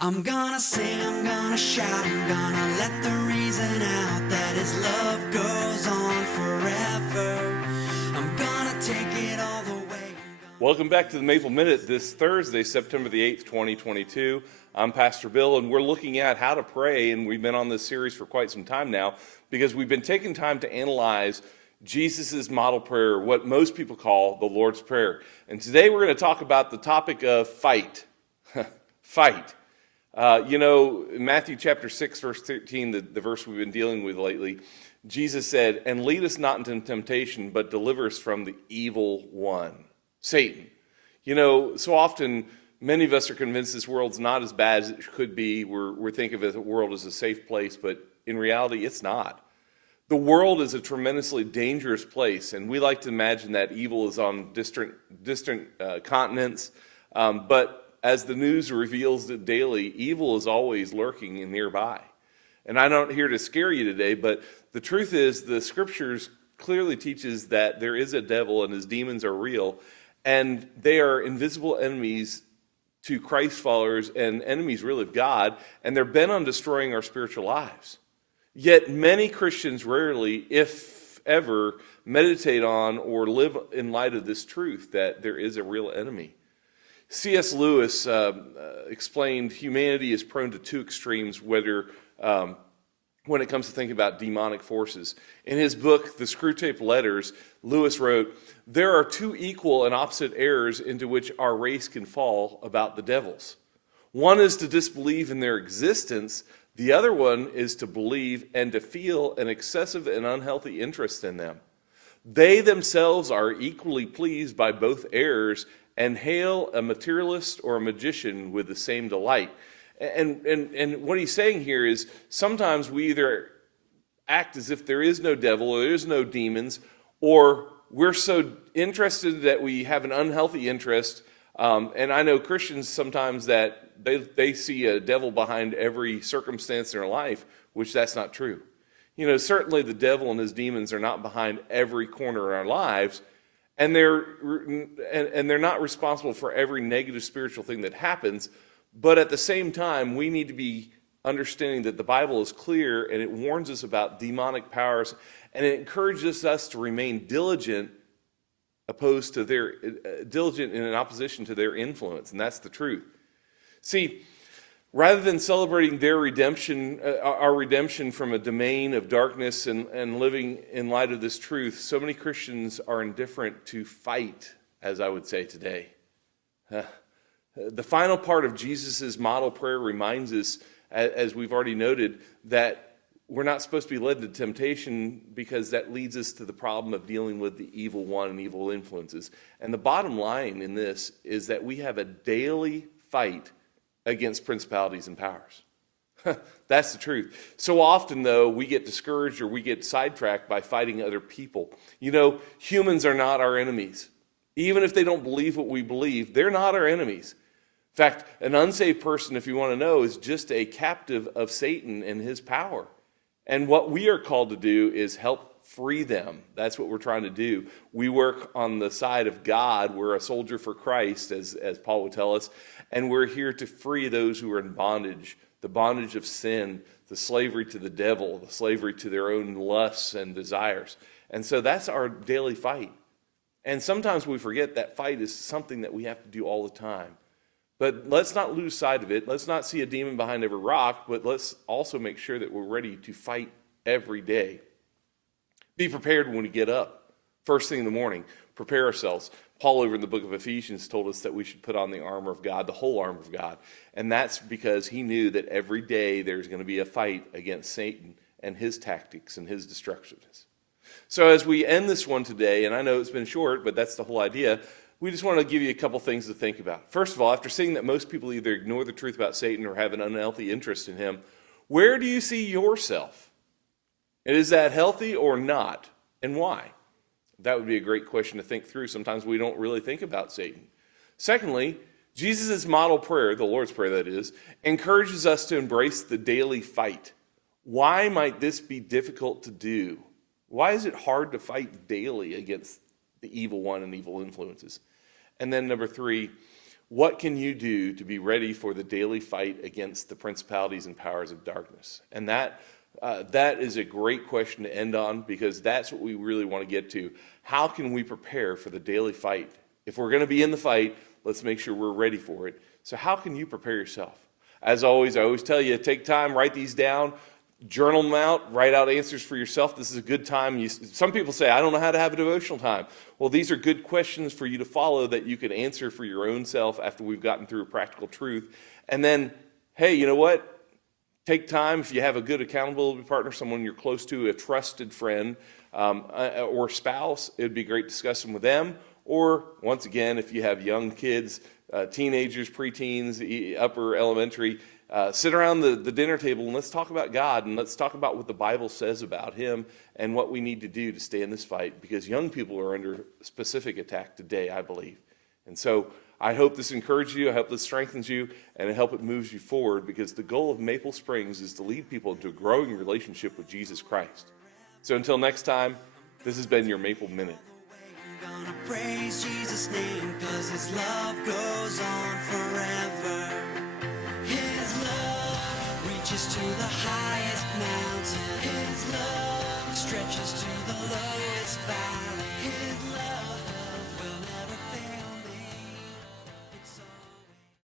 I'm gonna sing, I'm gonna shout, I'm gonna let the reason out that his love goes on forever. I'm gonna take it all the way. Welcome back to the Maple Minute this Thursday, September the 8th, 2022. I'm Pastor Bill, and we're looking at how to pray, and we've been on this series for quite some time now because we've been taking time to analyze Jesus' model prayer, what most people call the Lord's Prayer. And today we're going to talk about the topic of fight. Fight. In Matthew chapter 6, verse 13, the verse we've been dealing with lately, Jesus said, "And lead us not into temptation, but deliver us from the evil one," Satan. So often many of us are convinced this world's not as bad as it could be. We're thinking of the world as a safe place, but in reality, it's not. The world is a tremendously dangerous place, and we like to imagine that evil is on distant continents, but as the news reveals it daily, evil is always lurking in nearby. And I'm not here to scare you today, but the truth is the scriptures clearly teaches that there is a devil and his demons are real, and they are invisible enemies to Christ followers and enemies really of God, and they're bent on destroying our spiritual lives. Yet many Christians rarely, if ever, meditate on or live in light of this truth that there is a real enemy. C.S. Lewis explained humanity is prone to two extremes when it comes to thinking about demonic forces. In his book, The Screwtape Letters, Lewis wrote, "There are two equal and opposite errors into which our race can fall about the devils. One is to disbelieve in their existence. The other one is to believe and to feel an excessive and unhealthy interest in them. They themselves are equally pleased by both errors and hail a materialist or a magician with the same delight." And what he's saying here is sometimes we either act as if there is no devil or there is no demons, or we're so interested that we have an unhealthy interest. And I know Christians sometimes that they see a devil behind every circumstance in their life, which that's not true. Certainly the devil and his demons are not behind every corner in our lives, and they're not responsible for every negative spiritual thing that happens. But at the same time, we need to be understanding that the Bible is clear, and it warns us about demonic powers, and it encourages us to remain diligent in opposition to their influence, and that's the truth. See, rather than celebrating their redemption, our redemption from a domain of darkness and living in light of this truth, so many Christians are indifferent to fight, as I would say today. The final part of Jesus' model prayer reminds us, as we've already noted, that we're not supposed to be led to temptation because that leads us to the problem of dealing with the evil one and evil influences. And the bottom line in this is that we have a daily fight against principalities and powers. That's the truth. So often, though, we get discouraged or we get sidetracked by fighting other people. Humans are not our enemies. Even if they don't believe what we believe, they're not our enemies. In fact, an unsaved person, if you want to know, is just a captive of Satan and his power. And what we are called to do is help free them. That's what we're trying to do. We work on the side of God. We're a soldier for Christ, as Paul would tell us. And we're here to free those who are in bondage, the bondage of sin, the slavery to the devil, the slavery to their own lusts and desires. And so that's our daily fight. And sometimes we forget that fight is something that we have to do all the time. But let's not lose sight of it. Let's not see a demon behind every rock, but let's also make sure that we're ready to fight every day. Be prepared when we get up. First thing in the morning, prepare ourselves. Paul over in the book of Ephesians told us that we should put on the armor of God, the whole armor of God. And that's because he knew that every day there's going to be a fight against Satan and his tactics and his destructiveness. So as we end this one today, and I know it's been short, but that's the whole idea, we just want to give you a couple things to think about. First of all, after seeing that most people either ignore the truth about Satan or have an unhealthy interest in him, where do you see yourself? And is that healthy or not? And why? That would be a great question to think through. Sometimes we don't really think about Satan. Secondly, Jesus' model prayer, the Lord's Prayer that is, encourages us to embrace the daily fight. Why might this be difficult to do? Why is it hard to fight daily against the evil one and evil influences? And then number three, what can you do to be ready for the daily fight against the principalities and powers of darkness? And that is a great question to end on, because that's what we really want to get to. How can we prepare for the daily fight? If we're going to be in the fight, let's make sure we're ready for it. So how can you prepare yourself? As always, I always tell you, take time, write these down, journal them out, write out answers for yourself. This is a good time. Some people say, I don't know how to have a devotional time. Well, these are good questions for you to follow that you can answer for your own self after we've gotten through practical truth. And then, hey, you know what? Take time, if you have a good accountability partner, someone you're close to, a trusted friend or spouse, it would be great discussing with them. Or, once again, if you have young kids, teenagers, preteens, upper elementary, sit around the dinner table and let's talk about God, and let's talk about what the Bible says about Him and what we need to do to stay in this fight, because young people are under specific attack today, I believe. And so I hope this encourages you, I hope this strengthens you, and I hope it moves you forward, because the goal of Maple Springs is to lead people into a growing relationship with Jesus Christ. So until next time, this has been your Maple Minute. I'm gonna praise Jesus' name, 'cause His love goes on forever. His love reaches to the high